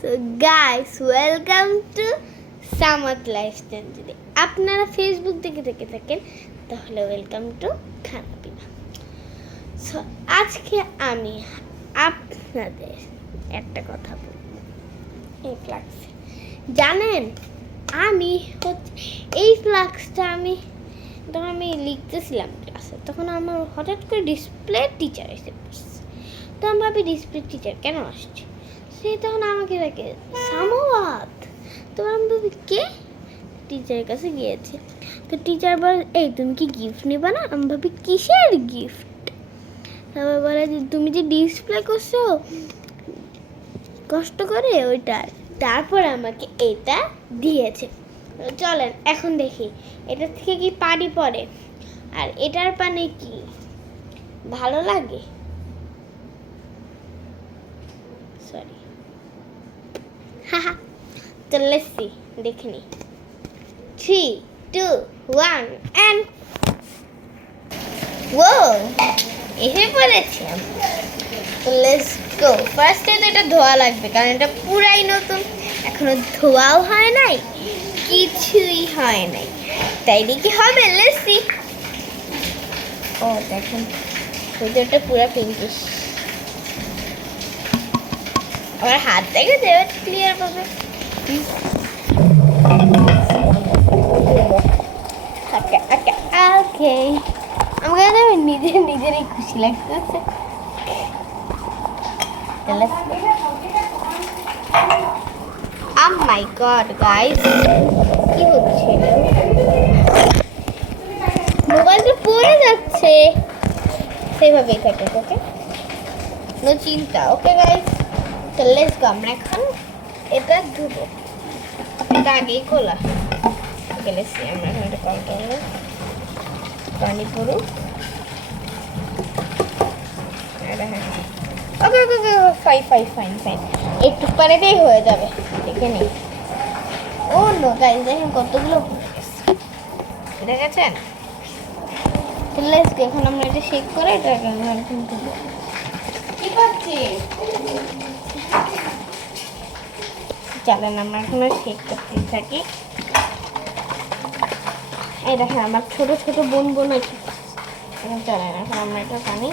So guys welcome to Samat lifestyle. যদি আপনারা Facebook থেকে দেখে থাকেন তাহলে ওয়েলকাম টু খানাপিনা। সো আজকে আমি আপনাদের একটা কথা বলবো। এই ফ্লাক্স জানেন, আমি এই ফ্লাক্সটা তখন আমি লিখতেছিলাম ক্লাসে, তখন আমার হঠাৎ করে ডিসপ্লে টিচার এসে পড়ছে। তো আমি ভাবি ডিসপ্লে টিচার কেন আসছে, সে তখন আমাকে দেখে সামাওয়াত। তো আমি ভাবি কে, টিচারের কাছে গিয়েছে। তো টিচার বলে এই তুমি কি গিফট নেবা না? আমি ভাবি কিসের গিফট? তারপর বলে যে তুমি যে ডিসপ্লে করছো কষ্ট করে ওইটার, তারপর আমাকে এটা দিয়েছে। চলেন এখন দেখি এটার থেকে কি পানি পড়ে আর এটার পানি কি ভালো লাগে। সরি, হাহা। তো লেটস সি, দেখে নি। 3, 2, 1 and ও এসে পড়েছি। তো লেটস গো। ফার্স্টে তো এটা ধোয়া লাগবে, কারণ এটা পুরাই নতুন, এখনো ধোয়াও হয় নাই, কিছুই হয় নাই। তাই দেখি হবে, লেটস সি। ও দেখুন ভিতরটা পুরো পিঙ্কিশ। আমার হাত থেকে দেবে ক্লিয়ার পাবে। ওকে ওকে ওকে, আমাকে আমি নিজেরই খুশি লাগতেছে। Oh my god guys, কি হচ্ছে? মোবাইলটা পড়ে যাচ্ছে, সেভাবেই থাকে। ওকে, নো চিন্তা। ওকে গাইস, তো লেটস গো। আমরা এখন এটা ধুবো, এটা আগেই খোলা। ওকে লেটস সি, আমরা এখন এটা কল করবো, পানি পড়ুক। ওকে ওকে ওকে, ফাইন। একটু পানিতেই হয়ে যাবে, দেখে নিই। ও নো গাইস, দেখেন কতগুলো দেখেছেন। লেটস গো, এখন আমরা এটা শেক করে এটা কিন্তু কি করছি, চলেন আমরা এখন শেক করতে থাকি। এই দেখেন আমার ছোট ছোট বোন আছে। চলেন এখন আমরা এটা পানি।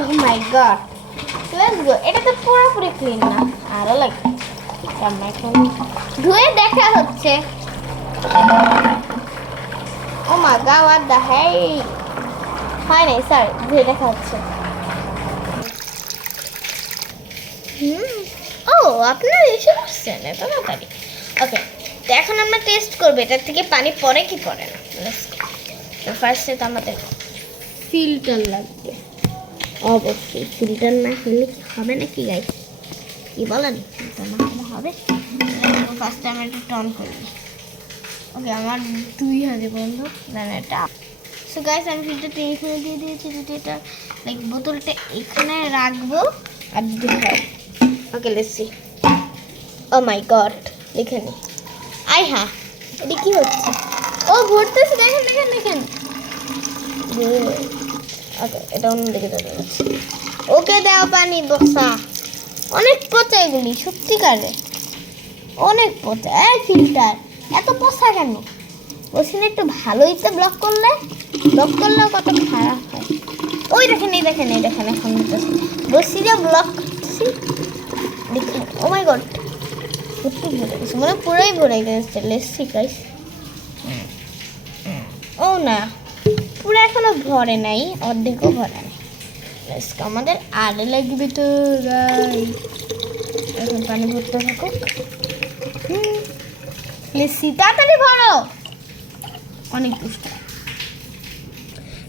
Oh my god, let's go. এটা তো পুরোপুরি ক্লিন না, আরো লাগবে। আমরা এখন ধুয়ে দেখা হচ্ছে। Oh my god, what the heck? হয় নাই, সরি, ধুয়ে দেখা হচ্ছে। ও আপনারা এসে বসছেন এত তাড়াতাড়ি। ওকে, তো এখন আমরা টেস্ট করবো এটার থেকে পানি পড়ে কি পড়ে না। তো ফার্স্টে তো আমাদের ফিল্টার লাগবে, অবশ্যই। ফিল্টার না হলে কি হবে নাকি গাইস, কি বলেন? ফিল্টার না হলে হবে? ফার্স্টে আমি এটা টন করি। ওকে, আমার 2 হাতে বন্ধ দেন এটা। সো গাইস, আমি ফিল্টারটা এখানে দিয়ে দিয়েছি, যদি এটা লাইক বোতলটা এখানে রাখবো আর দিতে হয়। Okay let's see. Oh my god, দেখে নি। হ্যাঁ, এটা কি হচ্ছে? ও ভরতেছে, দেখেন। ওকে, এটা অন্যদিকে দেওয়া যাচ্ছে। ওকে দাও পানি বসা। অনেক পচা এগুলি, সত্যিকারে অনেক পচা। এই ফিল্টার এত পচা কেন? বলছি না একটু ভালোই তো ব্লক করলেও কত খারাপ হয়। ওই দেখেন এখন বলছি যে ব্লক করছি, দেখেন। ও মাই গড, সত্যি ভরে গেছে, মানে পুরোই ভরে গেছে। Let's see guys. ও না, পুরো এখনো ভরে নাই, অর্ধেকও ভরে নাই। আমাদের আরে লাগবে তো গাইস। এখন পানি ভরতে থাকুক। লেটস সি, তাড়াতাড়ি ভরো, অনেক দুষ্ট।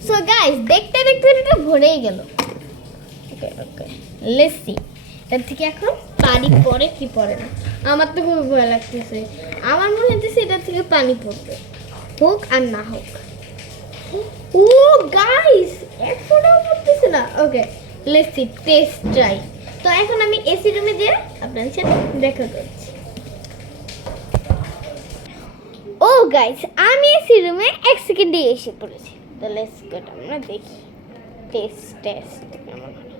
সো গাইস, দেখতে এটা ভরেই গেল। ওকে লেটস সি, এর থেকে এখন পানি পড়ে কি পড়ে না। আমার তো খুব ভয় লাগতেছে, আমার মনে হচ্ছে এটার থেকে পানি পড়বে, হোক আর না হোক। ও গাইস, এক ফোঁটাও পড়তেছে না। ওকে লেটস সি, টেস্ট ট্রাই। তো এখন আমি এসি রুমে যেয়ে আপনাদের সাথে দেখা করছি। ও গাইস, আমি এসি রুমে 1 সেকেন্ডে এসে পড়েছি। তো লেটস গো, আমরা দেখি টেস্ট কেমন হয়।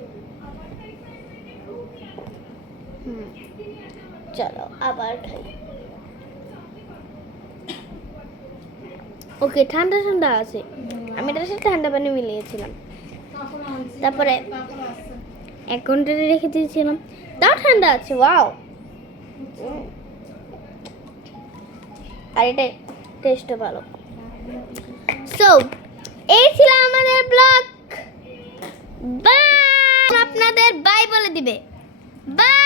চলো আবার খাই। ওকে, ঠান্ডা ঠান্ডা আছে, আমি এটার সাথে ঠান্ডা পানি মিলিয়েছিলাম, তারপরে 1 ঘন্টা রেখে দিয়েছিলাম, তাও ঠান্ডা আছে। ওয়াও, আর এটা টেস্টও ভালো। সো এই ছিল আমাদের ব্লগ। বাই, আপনাদের বাই বলে দিবে। বাই।